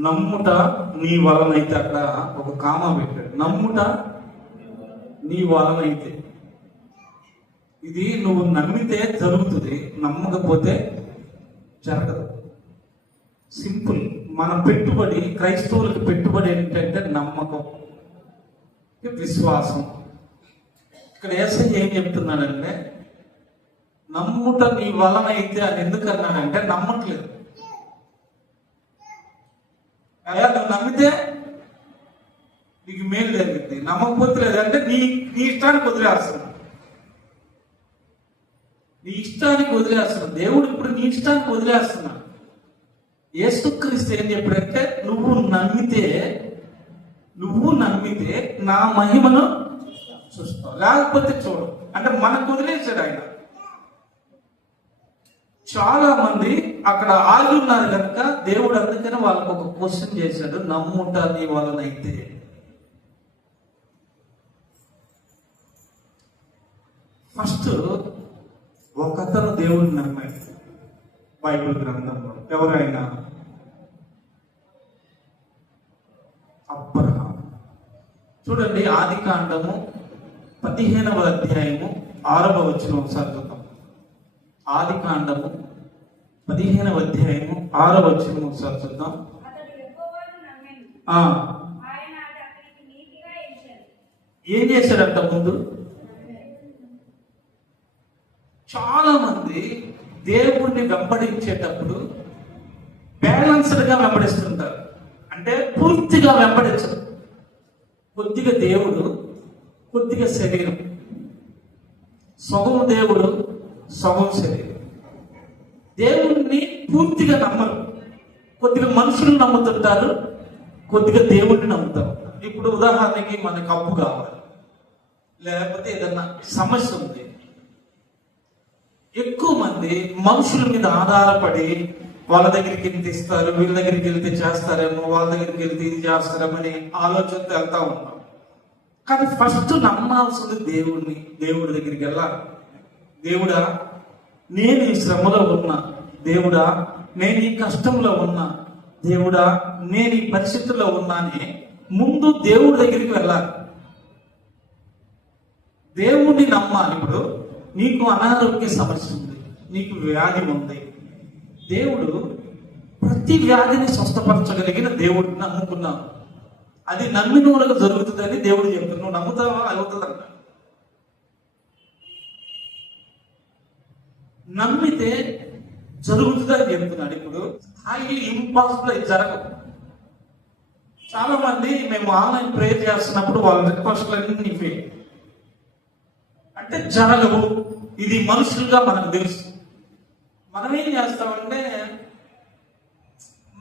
నమ్ముట నీ వలనైతే అక్కడ ఒక కామా పెట్టాడు. నమ్ముట నీ వలనైతే. ఇది నువ్వు నమ్మితే జరుగుతుంది నమ్మకపోతే జరగదు. సింపుల్. మన పెట్టుబడి క్రైస్తవులకు పెట్టుబడి ఏంటంటే నమ్మకం విశ్వాసం. ఇక్కడ ఏసై ఏం చెప్తున్నాడంటే నమ్ముట నీ వలనైతే అని ఎందుకన్నాడంటే నమ్మట్లేదు. అయ్యా నువ్వు నమ్మితే నీకు మేలు జరిగింది. నమ్మకపోతలేదంటే నీ నీ ఇష్టానికి వదిలేస్తున్నావు నీ ఇష్టానికి వదిలేస్తున్నావు దేవుడు ఇప్పుడు నీ ఇష్టానికి వదిలేస్తున్నాడు. ఏసుక్రీస్తు ఏం చెప్పాడంటే నువ్వు నమ్మితే నువ్వు నమ్మితే నా మహిమను చూస్తావు. లేకపోతే చూడు అంటే మనకు వదిలేశాడు ఆయన. చాలా మంది అక్కడ ఆగి ఉన్నారు కనుక దేవుడు అందుకని వాళ్ళకు ఒక క్వశ్చన్ చేశాడు నమ్ముట నీ వలనైతే. ఫస్ట్ ఒకతను దేవుడిని నమ్మాడు బైబిల్ గ్రంథంలో. ఎవరైనా? అబ్రహాం. చూడండి ఆది కాండము పదిహేనవ అధ్యాయము ఆరవ వచ్చిన ఒకసారి ఆది కాండము పదిహేనవ అధ్యాయము ఆరవ వచ్చిన ఒకసారి చూద్దాం. ఏం చేశాడంట ముందు? చాలా మంది దేవుణ్ణి వెంబడించేటప్పుడు బ్యాలన్స్డ్గా వెంబడిస్తుంటారు. అంటే పూర్తిగా వెంబడించరు. కొద్దిగా దేవుడు కొద్దిగా శరీరం. సగం దేవుడు సగం శరీరం. దేవుణ్ణి పూర్తిగా నమ్మరు. కొద్దిగా మనుషులు నమ్ముతుంటారు కొద్దిగా దేవుణ్ణి నమ్ముతారు. ఇప్పుడు ఉదాహరణకి మనకు అప్పు కావాలి. లేకపోతే ఏదన్నా సమస్య ఉంది. ఎక్కువ మంది మనుషుల మీద ఆధారపడి వాళ్ళ దగ్గరికి ఇంత ఇస్తారు వీళ్ళ దగ్గరికి వెళ్తే చేస్తారేమో వాళ్ళ దగ్గరికి వెళ్తే ఇది చేస్తారేమో అని ఆలోచనతో వెళ్తా ఉన్నాం. కానీ ఫస్ట్ నమ్మాల్సింది దేవుడిని దేవుడి దగ్గరికి వెళ్ళాలి. దేవుడా నేను ఈ శ్రమలో ఉన్నా దేవుడా నేను ఈ కష్టంలో ఉన్నా దేవుడా నేను ఈ పరిస్థితుల్లో ఉన్నానే ముందు దేవుడి దగ్గరికి వెళ్ళాలి. దేవుణ్ణి నమ్మాలి. ఇప్పుడు నీకు అనారోగ్య సమస్య ఉంది నీకు వ్యాధి ఉంది. దేవుడు ప్రతి వ్యాధిని స్వస్థపరచగలిగిన దేవుడిని నమ్ముకున్నావు అది నమ్మిన వాళ్ళకు జరుగుతుందని దేవుడు చెప్తున్నాడు. నువ్వు నమ్ముతావా? అవుతుందంట. నమ్మితే జరుగుతుందని చెప్తున్నాడు. ఇప్పుడు హాయిలీ ఇంపాసిబుల్ అది జరగదు. చాలా మంది మేము ఆన్లైన్ ప్రేయర్ చేస్తున్నప్పుడు వాళ్ళ రిక్వెస్ట్లన్నీ ఫెయిల్ అంటే జరగవు ఇది మనుషులుగా మనకు తెలుసు. మనం ఏం చేస్తామంటే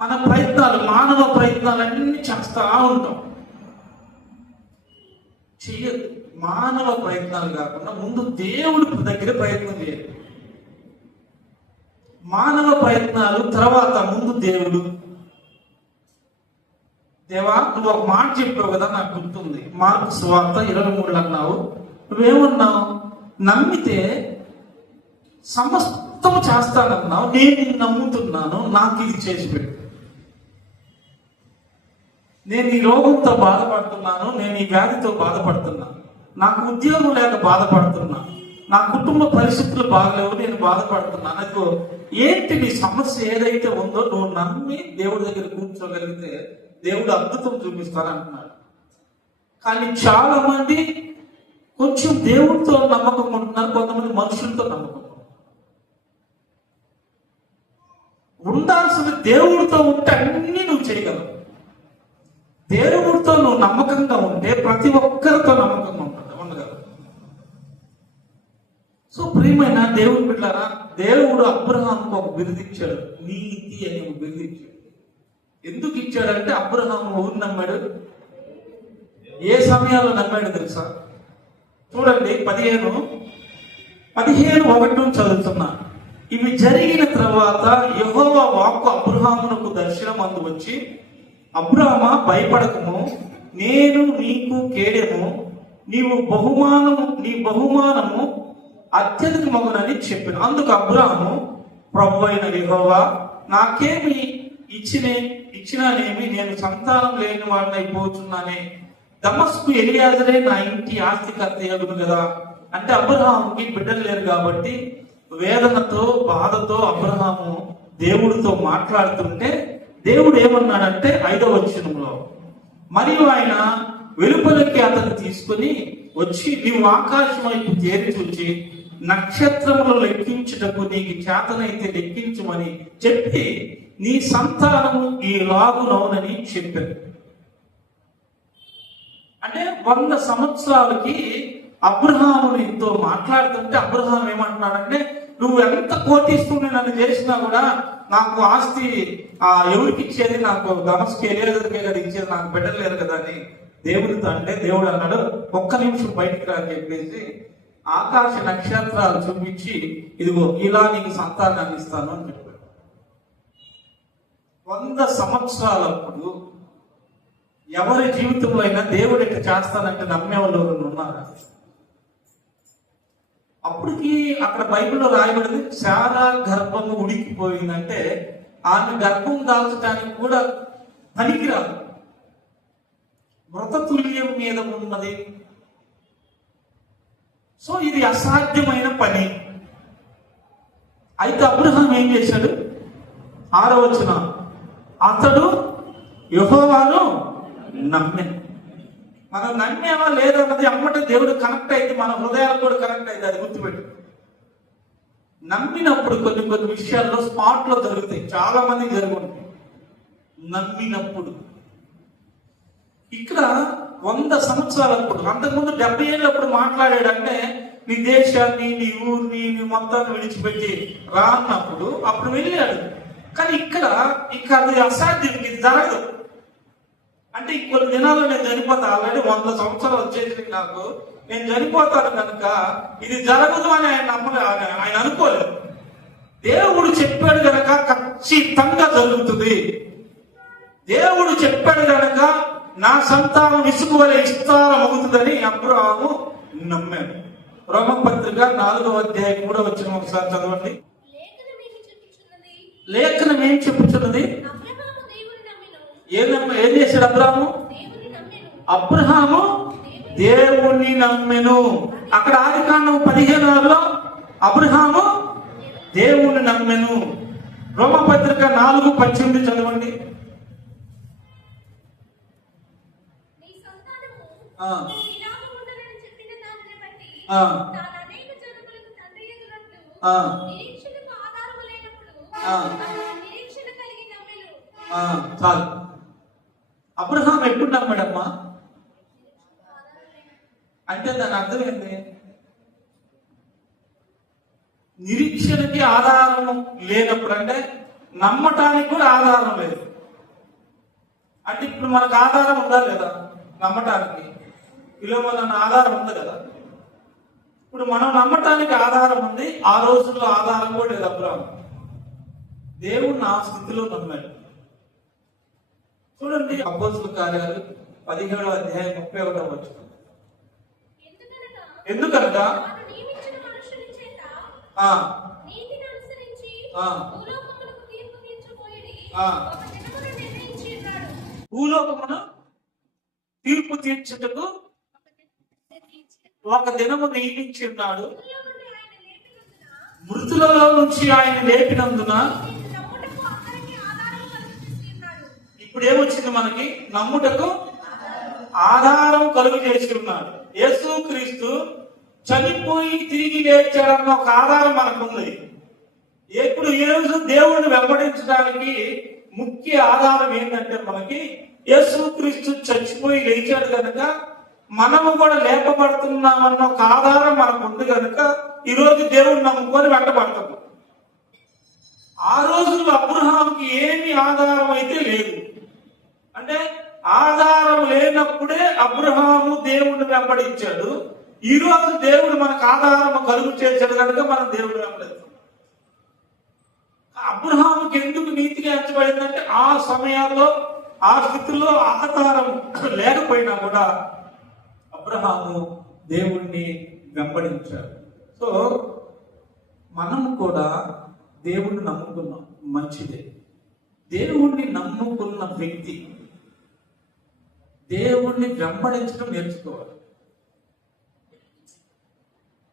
మన ప్రయత్నాలు మానవ ప్రయత్నాలన్నీ చేస్తా ఉంటాం. చెయ్యదు మానవ ప్రయత్నాలు కాకుండా ముందు దేవుడి దగ్గర ప్రయత్నం చేయాలి. మానవ ప్రయత్నాలు తర్వాత ముందు దేవుడు. దేవా నువ్వు ఒక మాట చెప్పావు కదా నాకు గుర్తుంది. మార్పు స్వార్త ఇరవై మూడు అన్నావు. నువ్వేమన్నావు? నమ్మితే సమస్తం చేస్తానన్నావు. నేను నిన్ను నమ్ముతున్నాను. నాకు ఇది చేసి పెట్టు. నేను ఈ రోగంతో బాధపడుతున్నాను. నేను ఈ వ్యాధితో బాధపడుతున్నాను నాకు ఉద్యోగం లేక బాధపడుతున్నాను నా కుటుంబ పరిస్థితులు బాగలేవు నేను బాధపడుతున్నా నాకు ఏంటి నీ సమస్య ఏదైతే ఉందో నువ్వు నమ్మి దేవుడి దగ్గర కూర్చోగలిగితే దేవుడు అద్భుతం చూపిస్తానంటున్నాడు కానీ చాలా మంది కొంచెం దేవుడితో నమ్మకం ఉంటున్నారు కొంతమంది మనుషులతో నమ్మకం ఉండాల్సింది దేవుడితో ఉంటే అన్ని నువ్వు చేయగలవు. దేవుడితో నువ్వు నమ్మకంగా ఉంటే ప్రతి ఒక్కరితో నమ్మకంగా ఉంటుంది ఉండగలవు సో ప్రియమైన దేవుని బిడ్డారా దేవుడు అబ్రహాంకు ఒక బిరుది ఇచ్చాడు. నీతి అని ఒక బిరుదు ఇచ్చాడు. ఎందుకు ఇచ్చాడంటే అబ్రహాం ఊరు నమ్మాడు? ఏ సమయాల్లో నమ్మాడు తెలుసా? చూడండి పదిహేను పదిహేను ఒకటి చదువుతున్నా. ఇవి జరిగిన తర్వాత యహోవ వాక్కు అబ్రహామునకు దర్శనం అందు వచ్చి అబ్రహమ భయపడకము. నేను నీకు కేడెము. నీవు బహుమానము నీ బహుమానము అత్యధిక మగునని చెప్పాను. అందుకు అబ్రాహము ప్రభు అయిన యెహోవా నాకేమి ఇచ్చిన ఇచ్చినానేమి నేను సంతానం లేని వాడినైపోతున్నానే దమస్కు ఎలియాజరే నా ఇంటి ఆస్తికర్త ఎగును కదా. అంటే అబ్రహాముకి బిడ్డలు లేరు కాబట్టి వేదనతో బాధతో అబ్రహాము దేవుడితో మాట్లాడుతుంటే దేవుడు ఏమన్నాడంటే ఐదవ వచనంలో మరియు ఆయన వెలుపలకి అతను తీసుకొని వచ్చి నీవు ఆకాశం వైపు చేరి చూచి నక్షత్రములు లెక్కించుటకు నీకు చేతనైతే లెక్కించమని చెప్పి నీ సంతానము ఈ లాగునవునని చెప్పారు. అంటే వంద సంవత్సరాలకి అబ్రహామునితో మాట్లాడుతుంటే అబ్రహాం ఏమంటున్నాడంటే నువ్వు ఎంత కోటిస్తుండే నన్ను చేసినా కూడా నాకు ఆస్తి ఆ ఎవరికి ఇచ్చేది నాకు ధనస్కి ఎలియజర్కే కదా ఇచ్చేది నాకు బిడ్డలు కదా అని దేవుడితో అంటే దేవుడు అన్నాడు ఒక్క నిమిషం బయటికి రా అని చెప్పేసి ఆకాశ నక్షత్రాలు చూపించి ఇదిగో ఇలా నీకు సంతానాన్ని ఇస్తాను అని చెప్పాడు. వంద సంవత్సరాలప్పుడు ఎవరి జీవితంలో అయినా దేవుడు ఇట్లా చేస్తానంటే నమ్మేవాళ్ళు ఉన్నారా? అప్పటికి అక్కడ బైబిల్లో రాయబడింది చాలా గర్భం ఉడికిపోయిందంటే ఆమె గర్భం దాల్చడానికి కూడా పనికిరాదు. మృతతుల్యం మీద ఉన్నది. సో ఇది అసాధ్యమైన పని. అయితే అబ్రహం ఏం చేశాడు? ఆరవచన అతడు యహోవాను నమ్మే. మనం నమ్మేవా లేదన్నది అమ్మటే దేవుడు కనెక్ట్ అయింది మన హృదయాలు కూడా కనెక్ట్ అయింది అది గుర్తుపెట్టు. నమ్మినప్పుడు కొన్ని కొన్ని విషయాల్లో స్పాట్లో జరుగుతాయి చాలా మంది జరుగుతాయి. నమ్మినప్పుడు. ఇక్కడ వంద సంవత్సరాలు సంవత్సరాలప్పుడు అంతకుముందు డెబ్బై ఏళ్ళప్పుడు మాట్లాడాడంటే నీ దేశాన్ని నీ ఊరిని నీ మొత్తాన్ని విడిచిపెట్టి రా అన్నప్పుడు అప్పుడు వెళ్ళాడు. కానీ ఇక్కడ ఇక అది అసాధ్యం ఇది జరగదు. అంటే ఇంకొన్ని దినాల్లో నేను చనిపోతా ఆల్రెడీ వంద సంవత్సరాలు వచ్చేసి నాకు. నేను చనిపోతాను కనుక ఇది జరగదు అని ఆయన నమ్మలే ఆయన- ఆయన అనుకోలేదు. దేవుడు చెప్పాడు కనుక ఖచ్చితంగా జరుగుతుంది. దేవుడు చెప్పాడు కనుక నా సంతానం ఇసుకు వలె విస్తారం అవుతుందని అబ్రహాము నమ్మాడు. రోమపత్రిక నాలుగవ అధ్యాయం కూడా వచ్చిన ఒకసారి చదవండి. లేఖనం ఏం చెప్పుచున్నది? అబ్రహాము ఏం నమ్మ ఏం చేశాడు అబ్రహాము? అబ్రహాము దేవుణ్ణి నమ్మెను. అక్కడ ఆది కాండం పదిహేను అబ్రహాము దేవుణ్ణి నమ్మెను. రోమపత్రిక నాలుగు పద్దెనిమిది చదవండి. చాలు. అబ్రహాం ఎప్పుడు నమ్మాడమ్మా? అంటే దాని అర్థం ఏంటి నిరీక్షణకి ఆధారం లేనప్పుడు అంటే నమ్మటానికి కూడా ఆధారం లేదు. అంటే ఇప్పుడు మనకు ఆధారం ఉందా లేదా? నమ్మటానికి. ఇలా ఆధారం ఉంది కదా. ఇప్పుడు మనం నమ్మటానికి ఆధారం ఉంది ఆ రోజుల్లో ఆధారం కూడా లేదు అబ్రాహం దేవుడు ఆ స్థితిలో నమ్మాడు చూడండి అబ్బోసుల కార్యాలు పదిహేడవ అధ్యాయం ముప్పై ఒకటవ వచ్చిన ఎందుకనగా భూలోకమును ఆ. తీర్పు తీర్పు తీర్చుటకు ఒక దినము నియమించి ఉన్నాడు మృతులలో నుంచి ఆయన లేపినందున ఇప్పుడు ఏమొచ్చింది మనకి? నమ్ముటకు ఆధారం కలుగు చేసి ఉన్నాడు. యేసు క్రీస్తు చనిపోయి తిరిగి లేచాడన్న ఒక ఆధారం మనకుంది. ఎప్పుడు ఈ రోజు దేవుడిని వెంబడించడానికి ముఖ్య ఆధారం ఏంటంటే మనకి యేసు క్రీస్తు చచ్చిపోయి లేచాడు కనుక మనము కూడా లేపబడుతున్నామన్న ఒక ఆధారం మనకు ఉంది కనుక ఈ రోజు నమ్ముకొని వెంటబడతాము ఆ రోజుల్లో అబ్రహాంకి ఏమి ఆధారం అయితే లేదు. అంటే ఆధారం లేనప్పుడే అబ్రహాము దేవుడిని వెంబడించాడు. ఈ రోజు దేవుడు మనకు ఆధారం కలుగు చేశాడు కనుక మనం దేవుడు వెంబడిస్తాం. అబ్రహాముకి ఎందుకు నీతిగా ఎంచబడిందంటే ఆ సమయాల్లో ఆ స్థితిలో ఆధారం లేకపోయినా కూడా అబ్రహాము దేవుణ్ణి వెంబడించాడు. సో మనం కూడా దేవుణ్ణి నమ్ముకున్నాం. మంచిదే. దేవుణ్ణి నమ్ముకున్న వ్యక్తి దేవుణ్ణి వెంబడించడం నేర్చుకోవాలి.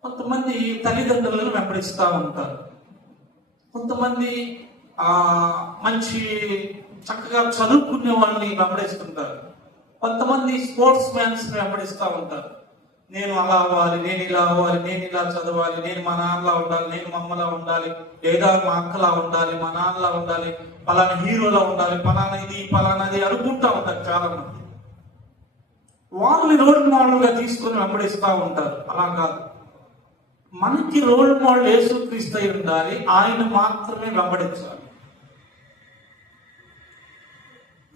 కొంతమంది తల్లిదండ్రులను వెంబడిస్తూ ఉంటారు. కొంతమంది ఆ మంచి చక్కగా చదువుకునే వాళ్ళని వెంబడిస్తుంటారు. కొంతమంది స్పోర్ట్స్ మ్యాన్స్ వెంబడిస్తూ ఉంటారు. నేను అలా అవ్వాలి నేను ఇలా అవ్వాలి నేను ఇలా చదవాలి నేను మా నాన్నలా ఉండాలి నేను మా అమ్మలా ఉండాలి లేదా మా అక్కలా ఉండాలి మా నాన్నలా ఉండాలి పలానా హీరోలా ఉండాలి పలానా ఇది పలానాది అనుకుంటా ఉంటారు చాలా మంది వాళ్ళని రోల్ మోడల్గా తీసుకొని వెంబడిస్తూ ఉంటారు. అలా కాదు. మనకి రోల్ మోడల్ యేసుక్రీస్తు ఉండాలి ఆయన మాత్రమే వెంబడించాలి.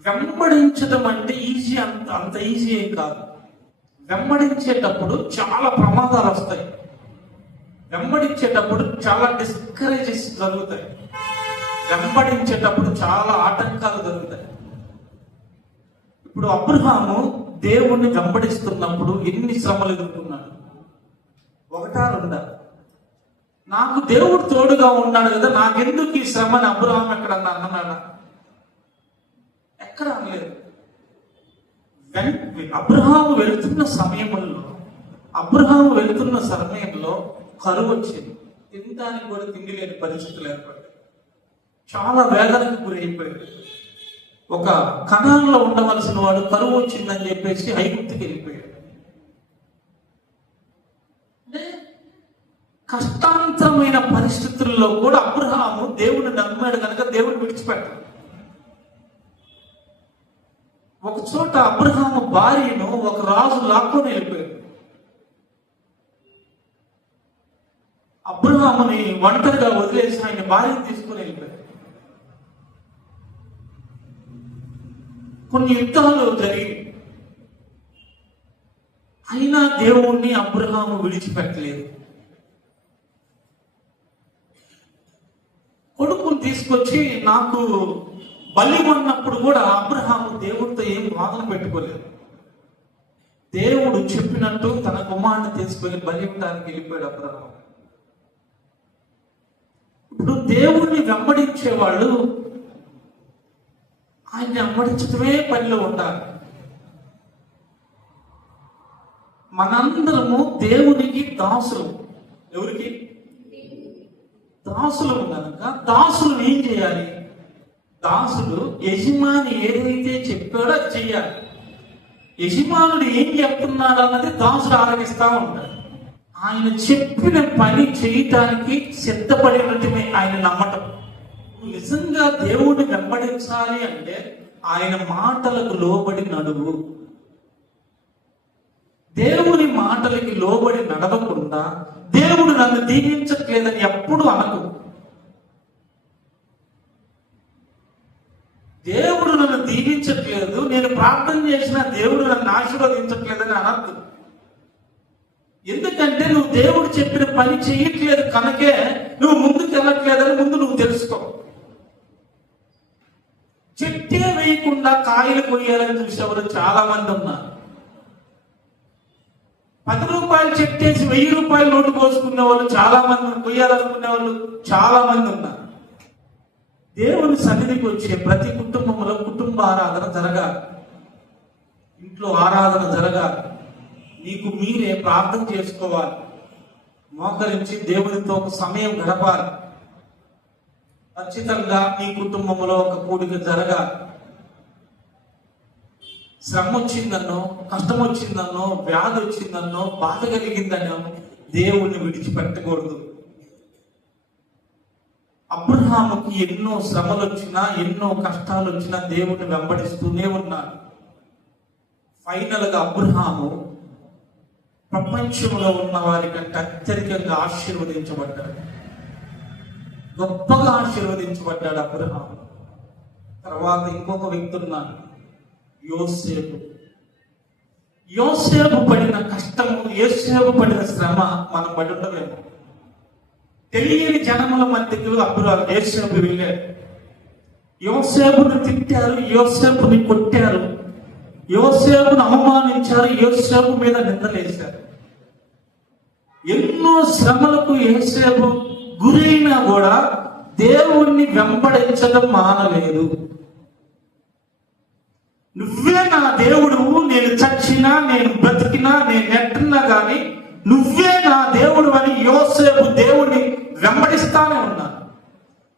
వెంబడించడం అంటే ఈజీ అంత అంత ఈజీ ఏం కాదు. వెంబడించేటప్పుడు చాలా ప్రమాదాలు వస్తాయి. వెంబడించేటప్పుడు చాలా డిస్కరేజెస్ జరుగుతాయి. వెంబడించేటప్పుడు చాలా ఆటంకాలు జరుగుతాయి. ఇప్పుడు అబ్రహాము దేవుణ్ణి వెంబడిస్తున్నప్పుడు ఎన్ని శ్రమలు ఎదుర్కొన్నాడు? ఒకటా రెండా? నాకు దేవుడు తోడుగా ఉన్నాడు కదా నాకెందుకు ఈ శ్రమని అబ్రహాం ఎక్కడ అన్నాడా? ఎక్కడ లేదు అబ్రహాం అబ్రహాము వెళుతున్న సమయంలో అబ్రహాం వెళుతున్న సమయంలో కరువు వచ్చింది. తినడానికి కూడా తిండి లేని పరిస్థితులు ఏర్పడ్డాయి. చాలా వేదనకు గురైపోయాడు. ఒక కణాల్లో ఉండవలసిన వాడు కరువు వచ్చిందని చెప్పేసి ఐగుప్తికి వెళ్ళిపోయాడు. అంటే కష్టాంతరమైన పరిస్థితుల్లో కూడా అబ్రహాము దేవుని నమ్మాడు కనుక దేవుడు విడిచిపెట్టాడు. ఒక చోట అబ్రహాము భార్యను ఒక రాజు లాక్కొని వెళ్ళిపోయాడు. అబ్రహాముని ఒంటరిగా వదిలేసి ఆయన భార్యను తీసుకొని వెళ్ళిపోయాడు. కొన్ని యుద్ధాలు జరిగి అయినా దేవుణ్ణి అబ్రహాము విడిచిపెట్టలేదు. కొడుకుని తీసుకొచ్చి నాకు బలి ఉన్నప్పుడు కూడా అబ్రహాము దేవుడితో ఏం వాదన పెట్టుకోలేదు. దేవుడు చెప్పినట్టు తన కుమారుని తీసుకొని బలి ఇవ్వడానికి వెళ్ళిపోయాడు అబ్రహాం ఇప్పుడు దేవుణ్ణి వెంబడించే వాళ్ళు ఆయన్ని వెంబడించడమే పనిలో ఉండాలి. మనందరము దేవునికి దాసులు. ఎవరికి? దాసులు కనుక. దాసులు ఏం చేయాలి? దాసుడు యజమాని ఏదైతే చెప్పాడో అది చెయ్యాలి. యజమానుడు ఏం చెప్తున్నాడు అన్నది దాసుడు ఆరగిస్తా ఉంటాడు. ఆయన చెప్పిన పని చేయటానికి సిద్ధపడేటమే ఆయన నమ్మటం. నిజంగా దేవుడిని వెంబడించాలి అంటే ఆయన మాటలకు లోబడి నడువు. దేవుని మాటలకి లోబడి నడవకుండా దేవుడు నన్ను దీవించట్లేదని ఎప్పుడు అనకు. దేవుడు నన్ను దీవించట్లేదు నేను ప్రార్థన చేసిన దేవుడు నన్ను ఆశీర్వదించట్లేదని అనర్థం. ఎందుకంటే నువ్వు దేవుడు చెప్పిన పని చేయట్లేదు కనుకే నువ్వు ముందుకు వెళ్ళట్లేదని ముందు నువ్వు తెలుసుకో. చెట్టే వేయకుండా కాయలు కొయ్యాలని చూసేవారు చాలా మంది ఉన్నారు. పది రూపాయలు చెట్టేసి వెయ్యి రూపాయలు నోటు కోసుకునే వాళ్ళు చాలా మంది కొయ్యాలనుకునే వాళ్ళు చాలా మంది ఉన్నారు. దేవుని సన్నిధికి వచ్చే ప్రతి కుటుంబంలో కుటుంబ ఆరాధన జరగాలి. ఇంట్లో ఆరాధన జరగాలి. నీకు మీరే ప్రార్థన చేసుకోవాలి. మోకరించి దేవునితో ఒక సమయం గడపాలి. ఖచ్చితంగా నీ కుటుంబంలో ఒక కూడిక జరగాలి. శ్రమ వచ్చిందన్నో కష్టం వచ్చిందన్నో వ్యాధి వచ్చిందన్నో బాధ కలిగిందన్నో దేవుణ్ణి విడిచిపెట్టకూడదు. అబ్రహాముకి ఎన్నో శ్రమలు వచ్చినా ఎన్నో కష్టాలు వచ్చినా దేవుని వెంబడిస్తూనే ఉన్నాడు. ఫైనల్గా అబ్రహాము ప్రపంచంలో ఉన్న వారికంటే అత్యధికంగా ఆశీర్వదించబడ్డాడు. గొప్పగా ఆశీర్వదించబడ్డాడు అబ్రహాము. తర్వాత ఇంకొక వ్యక్తి ఉన్నాడు యోసేపు. యోసేపు పడిన కష్టము యోసేపు పడిన శ్రమ మనం పడి ఉండలేము. తెలియని జనముల మధ్యకు అప్పుడు యోసేపు వెళ్ళాడు. యోసేపును తిట్టారు యోసేపుని కొట్టారు. యోసేపును అవమానించారు యోసేపు మీద నిందలేశారు ఎన్నో శ్రమలకు యోసేపు గురైనా కూడా దేవుణ్ణి వెంబడించడం మానలేదు. నువ్వే నా దేవుడు నేను చచ్చినా నేను బ్రతికినా నేను నెట్టున్నా కానీ నువ్వే నా దేవుడు అని యోసేపు దేవుణ్ణి వెంబడిస్తానే ఉన్నాను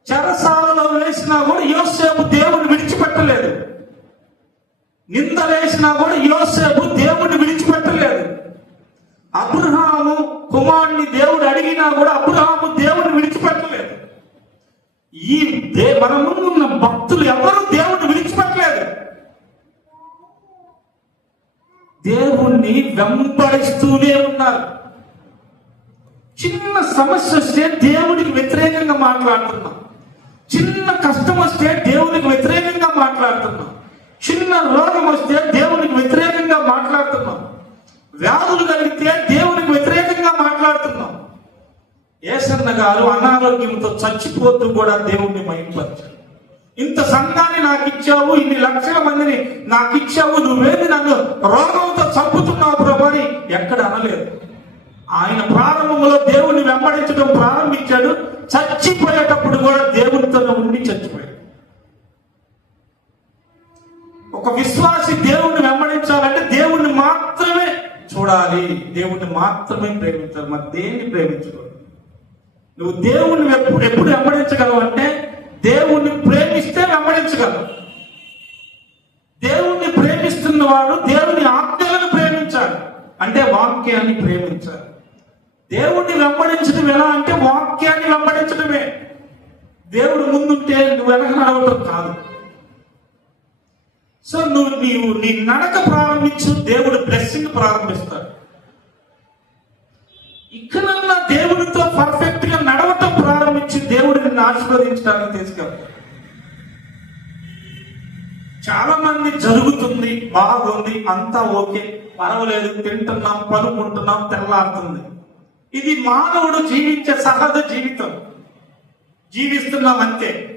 చెరసాలలో వేసినా కూడా యోసేపు దేవుని విడిచిపెట్టలేదు. నింద వేసినా కూడా యోసేపు దేవుణ్ణి విడిచిపెట్టలేదు. అబ్రహాము కుమారుని దేవుడు అడిగినా కూడా అబ్రహాము దేవుడిని విడిచిపెట్టలేదు. ఈ దే మన ముందున్న భక్తులు ఎవరు దేవుణ్ణి విడిచిపెట్టలేదు దేవుణ్ణి వెంబడిస్తూనే ఉన్నారు. చిన్న సమస్య వస్తే దేవుడికి వ్యతిరేకంగా మాట్లాడుతున్నాం. చిన్న కష్టం వస్తే దేవునికి వ్యతిరేకంగా మాట్లాడుతున్నాం. చిన్న రోగం వస్తే దేవునికి వ్యతిరేకంగా మాట్లాడుతున్నాం. వ్యాధులు కలిగితే దేవునికి వ్యతిరేకంగా మాట్లాడుతున్నాం. ఏసన్న గారు అనారోగ్యంతో చచ్చిపోతూ కూడా దేవుణ్ణి మైంపరిచారు ఇంత సంఘాన్ని నాకు ఇచ్చావు ఇన్ని లక్షల మందిని నాకు ఇచ్చావు నువ్వేది నన్ను రోగం ఆయన ప్రారంభంలో దేవుని వెంబడించడం ప్రారంభించాడు. చచ్చిపోయేటప్పుడు కూడా దేవునితోనే ఉండి చచ్చిపోయాడు. ఒక విశ్వాసి దేవుణ్ణి వెంబడించాలంటే దేవుణ్ణి మాత్రమే చూడాలి. దేవుణ్ణి మాత్రమే ప్రేమించాలి. మరి దేన్ని ప్రేమించకూడదు? నువ్వు దేవుణ్ణి ఎప్పుడు ఎప్పుడు వెంబడించగలవు అంటే దేవుణ్ణి ప్రేమిస్తే వెంబడించగలవు. దేవుణ్ణి ప్రేమిస్తున్నవాడు దేవుని ఆజ్ఞలను ప్రేమించాలి. అంటే వాక్యాన్ని ప్రేమించాలి. దేవుణ్ణి వెంబడించడం ఎలా అంటే వాక్యాన్ని వెంబడించడమే. దేవుడు ముందుంటే నువ్వు వెనక నడవటం కాదు. సో నువ్వు నీవు నీ నడక ప్రారంభించు దేవుడు బ్లెస్సింగ్ ప్రారంభిస్తాడు. ఇక్కడన్నా దేవుడితో పర్ఫెక్ట్గా నడవటం ప్రారంభించి దేవుడిని ఆశీర్వదించడానికి తీసుకెళ్తాడు. చాలా మంది జరుగుతుంది బాగుంది అంతా ఓకే పర్వాలేదు తింటున్నాం పనుకుంటున్నాం తెల్లారుతుంది. ఇది మానవుడు జీవించే సహజ జీవితం. జీవిస్తున్నాం అంతే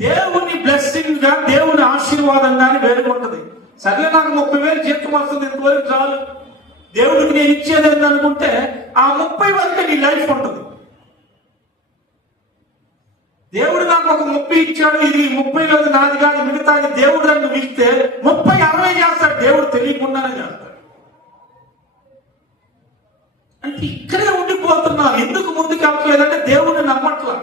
దేవుని బ్లెస్సింగ్గా దేవుని ఆశీర్వాదం గాని సరే నాకు ముప్పై వేలు జీతం వస్తుంది ఇంతవరకు చాలు. దేవుడికి నేను ఇచ్చేది అనుకుంటే ఆ ముప్పై వరకే నీ లైఫ్ ఉంటుంది. దేవుడు నాకు ఒక ముప్పై ఇచ్చాడు ఇది ముప్పై రోజు నాది కాదు మిగతాది దేవుడు నన్ను ఇస్తే ముప్పై అరవై చేస్తాడు దేవుడు తెలియకుండానే చేస్తాడు. అంటే ఇక్కడే ఉండిపోతున్నాం. ఎందుకు ముందుకు వెళ్ళట్లేదంటే దేవుడిని నమ్మట్లా.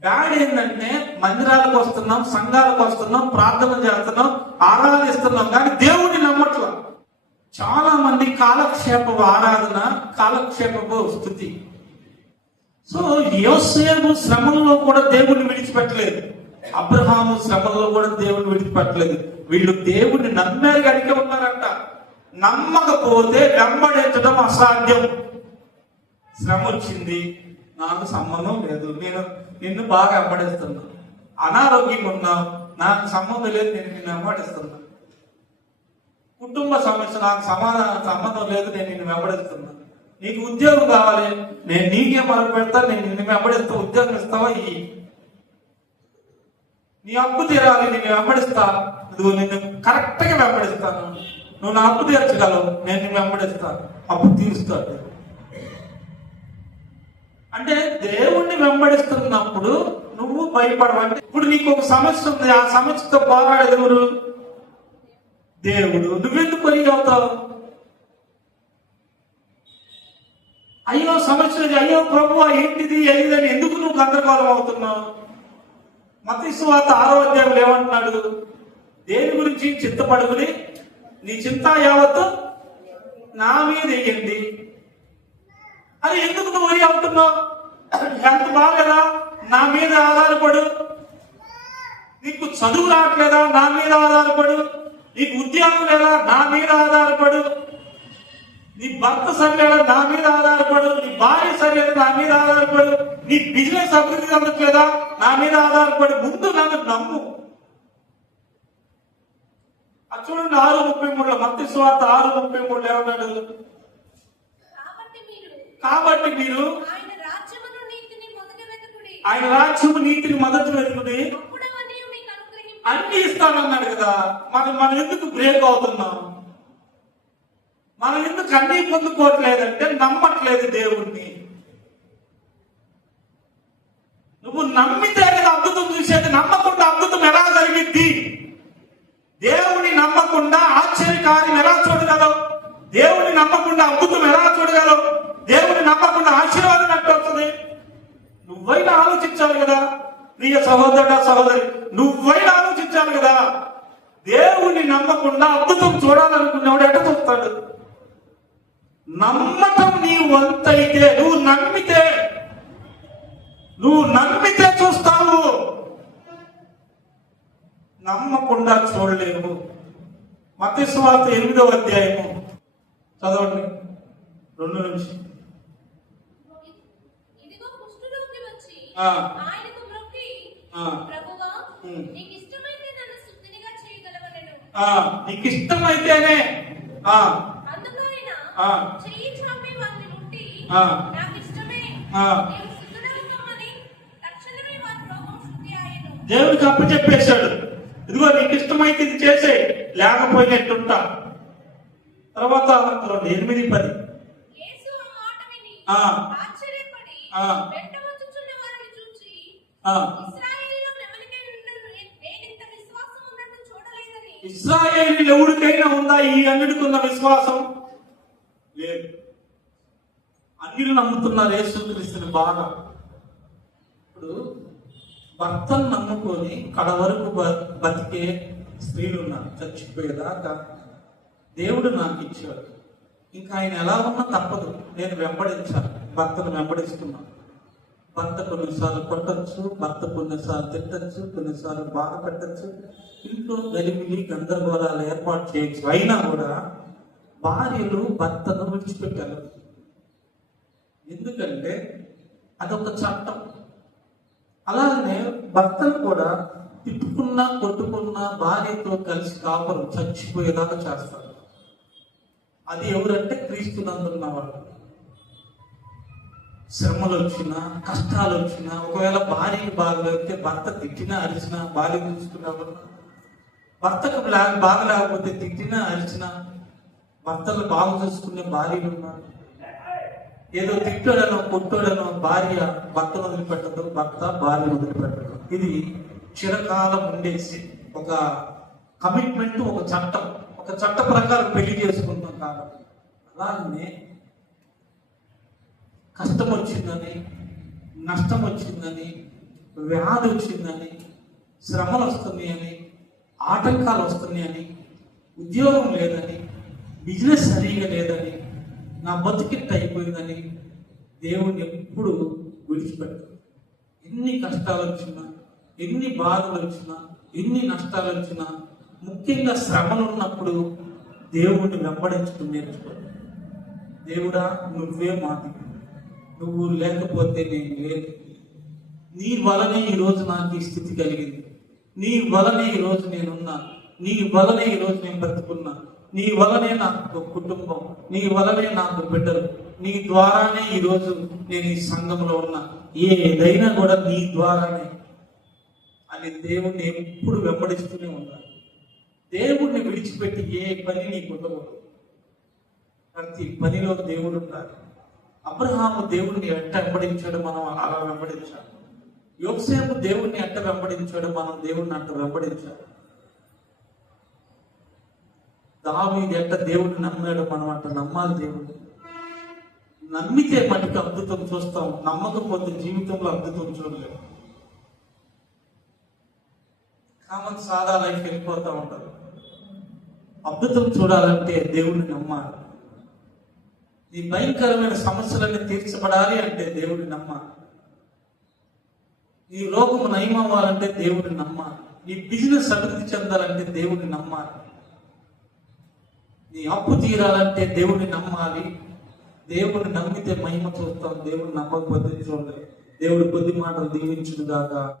బ్యాడ్ ఏంటంటే మందిరాలకు వస్తున్నాం సంఘాలకు వస్తున్నాం ప్రార్థన చేస్తున్నాం ఆరాధిస్తున్నాం కానీ దేవుడిని నమ్మట్లా. చాలా మంది కాలక్షేపపు ఆరాధన కాలక్షేపపు స్థుతి. సో యోసేపు శ్రమంలో కూడా దేవుణ్ణి విడిచిపెట్టలేదు. అబ్రహాము శ్రమంలో కూడా దేవుణ్ణి విడిచిపెట్టలేదు. వీళ్ళు దేవుణ్ణి నమ్మారు కనుక ఉన్నారంట. నమ్మకపోతే వెంబడించడం అసాధ్యం. శ్రమ వచ్చింది నాకు సంబంధం లేదు. నేను నిన్ను బాగా వెంబడిస్తున్నా. అనారోగ్యంగా ఉన్నా నాకు సంబంధం లేదు. నేను నిన్ను వెంబడిస్తున్నా. కుటుంబ సమస్య నాకు సమాధానం సంబంధం లేదు. నేను నిన్ను వెంబడిస్తున్నా. నీకు ఉద్యోగం కావాలి. నేను నీకే మొదలు పెడతా. నేను నిన్ను వెంబడిస్తా ఉద్యోగం ఇస్తావా? ఈ నీ అప్పు తీరాలి. నేను వెంబడిస్తా. ఇదిగో నిన్ను కరెక్ట్గా వెంబడిస్తాను. నువ్వు నా అప్పు తీర్చగలవు నేను నిన్ను వెంబడిస్తాను అప్పు తీరుస్తాను అంటే దేవుణ్ణి వెంబడిస్తున్నప్పుడు నువ్వు భయపడవంటే ఇప్పుడు నీకు ఒక సమస్య ఉంది ఆ సమస్యతో పోరాడేది ఎవరు? దేవుడు. నువ్వెందుకు పని అవుతావు? అయ్యో సమస్య అయ్యో ప్రభు ఏంటిది ఏదని ఎందుకు నువ్వు గందరగోళం అవుతున్నావు? మతీశ్వాత ఆరో అధ్యాయులు ఏమంటున్నాడు దేని గురించి చిత్తపడుకుని నీ చింత యావత్తు నా మీద వేయండి అది ఎందుకు నువ్వు వరి అవుతున్నావు? ఎంత బాగలేదా నా మీద ఆధారపడు. నీకు చదువు రావట్లేదా? నా మీద ఆధారపడు. నీకు ఉద్యోగం లేదా? నా మీద ఆధారపడు. నీ భర్త సరిలేదా నా మీద ఆధారపడు. నీ భార్య సరిలేదా నా మీద ఆధారపడు. నీ బిజినెస్ అభివృద్ధి చెందట్లేదా? నా మీద ఆధారపడి. ముందు నన్ను నమ్ము. అది చూడండి ఆరు ముప్పై మూడులో మత్తి స్వార్థ ఆరు ముప్పై మూడులో ఏమన్నాడు? కాబట్టి మీరు ఆయన రాజ్యము నీతిని మొదటి వెతుకుని అన్ని ఇస్తానన్నాడు కదా. మనం మనం ఎందుకు బ్రేక్ అవుతున్నాం? మనం ఎందుకు అన్ని పొందుకోవట్లేదంటే నమ్మట్లేదు దేవుణ్ణి. నువ్వు నమ్మితే కదా అద్భుతం చూసేది నమ్మకుండా అద్భుతం ఎలా జరిగిద్ది? దేవుని నమ్మకుండా ఆశ్చర్యకార్యం ఎలా చూడగలవు? దేవుని నమ్మకుండా అద్భుతం ఎలా చూడగలవు? దేవుని నమ్మకుండా ఆశీర్వాదం ఎట్లా వస్తుంది? నువ్వైనా ఆలోచించాలి కదా. ప్రియ సహోదరుడ సహోదరి నువ్వైనా ఆలోచించాలి కదా. దేవుని నమ్మకుండా అద్భుతం చూడాలనుకున్నవాడు ఎట చూస్తాడు? నమ్మటం నీ వంతైతే నువ్వు నమ్మితే నువ్వు నమ్మితే చూస్తావు. నమ్మకుండా చూడలేము. మతస్వార్త ఎనిమిదవ అధ్యాయము. చదవండి. రెండు ఉమ్. నీకు ఇష్టమైతేనే ఆ, అందుకు ఆయన ఇదిగో నీకు ఇష్టమైతే ఇది చేసే లేకపోయినట్టుంటా. తర్వాత ఎనిమిది పది ఇస్రాయేలు ఎవరికైనా ఉందా ఈ అన్నిటికి ఉన్న విశ్వాసం? లేదు. అన్నిలు నమ్ముతున్నారు యేసుక్రీస్తుని బాగా. భర్తను నమ్ముకొని కడ వరకు బ- బతికే స్త్రీలు ఉన్నారు చచ్చిపోయేదాకా దేవుడు నాకు ఇచ్చాడు. ఇంకా ఆయన ఎలా ఉన్నా తప్పదు. నేను వెంబడించాను భర్తను వెంబడిస్తున్నాను భర్త కొన్నిసార్లు కొట్టచ్చు భర్త కొన్నిసార్లు తిట్టచ్చు కొన్నిసార్లు బాధ పెట్టచ్చు. ఇంట్లో గలిమిలి గందరగోళాలు ఏర్పాటు చేయొచ్చు. అయినా కూడా భార్యలు భర్తను విడిచిపెట్టారు ఎందుకంటే అదొక చట్టం. అలాగనే భర్తను కూడా తిట్టుకున్న కొట్టుకున్న భార్యతో కలిసి కాపురం చచ్చిపోయేలాగా చేస్తారు. అది ఎవరంటే క్రీస్తునందున్న వాళ్ళు. శ్రమలు వచ్చినా కష్టాలు వచ్చినా ఒకవేళ భార్యకి బాగలేకపోతే భర్త తిట్టినా అరిచినా భార్య చూసుకున్నప్పుడు భర్తకు లే- బాగలేకపోతే తిట్టినా అరిచినా భర్తలు బాగు చూసుకునే భార్యలు ఉన్నారు. ఏదో తిట్టడను కొట్టడను భార్య భర్తను వదిలిపెట్టదు భర్త భార్య వదిలిపెట్టదు. ఇది చిరకాలం ఉండేసి ఒక కమిట్మెంట్ ఒక చట్టం. ఒక చట్ట ప్రకారం పెళ్ళి చేసుకుంటాం కాబట్టి. అలాగనే కష్టం వచ్చిందని నష్టం వచ్చిందని వ్యాధి వచ్చిందని శ్రమలు వస్తున్నాయని ఆటంకాలు వస్తున్నాయని ఉద్యోగం లేదని బిజినెస్ సరిగా లేదని నా బతుకిట్ అయిపోయిందని దేవుణ్ణి ఎప్పుడు విడిచిపెట్టదు ఎన్ని కష్టాలు వచ్చినా ఎన్ని బాధలు వచ్చినా ఎన్ని నష్టాలు వచ్చినా ముఖ్యంగా శ్రమలు ఉన్నప్పుడు దేవుణ్ణి వెంబడించుకుని నేర్చుకోండి దేవుడా నువ్వే మాది నువ్వు లేకపోతే నేను లేదు నీ వలనే ఈ రోజు నాకు ఈ స్థితి కలిగింది. నీ వలనే ఈ రోజు నేనున్నా నీ వలనే ఈ రోజు నేను బ్రతుకున్నా నీ వలనే నాకు కుటుంబం నీ వలనే నాకు బిడ్డలు. నీ ద్వారానే ఈరోజు నేను ఈ సంఘంలో ఉన్నా. ఏదైనా కూడా నీ ద్వారానే. అని దేవుణ్ణి ఎప్పుడు వెంబడిస్తూనే ఉన్నాను దేవుణ్ణి విడిచిపెట్టి ఏ పని నీకు ఉండకూడదు. ప్రతి పనిలో దేవుడు ఉండాలి. అబ్రహాము దేవుణ్ణి ఎట్ట వెంబడించాడు మనం అలా వెంబడించాలి. యోగసేపు దేవుణ్ణి ఎట్ట వెంబడించాడు మనం దేవుణ్ణి అట్ట వెంబడించాడు దావీదు ఎట్ట దేవుడిని నమ్మాడు మనం అంట నమ్మాలి దేవుడిని నమ్మితే మటుకు అద్భుతం చూస్తాం నమ్మకపోతే జీవితంలో అద్భుతం చూడలేము కామన్ సాదా లైఫ్ వెళ్ళిపోతూ ఉంటారు అద్భుతం చూడాలంటే దేవుడిని నమ్మాలి. నీ భయంకరమైన సమస్యలన్నీ తీర్చబడాలి అంటే దేవుడిని నమ్మాలి. నీ రోగము నయమవ్వాలంటే దేవుడిని నమ్మాలి. నీ బిజినెస్ అభివృద్ధి చెందాలంటే దేవుడిని నమ్మాలి. నీ అప్పు తీరాలంటే దేవుడిని నమ్మాలి. దేవుడిని నమ్మితే మహిమ చూస్తాం. దేవుడిని నమ్మకపోతే చూడలేదు దేవుడు కొద్ది మాటలు దీవించుడు దాకా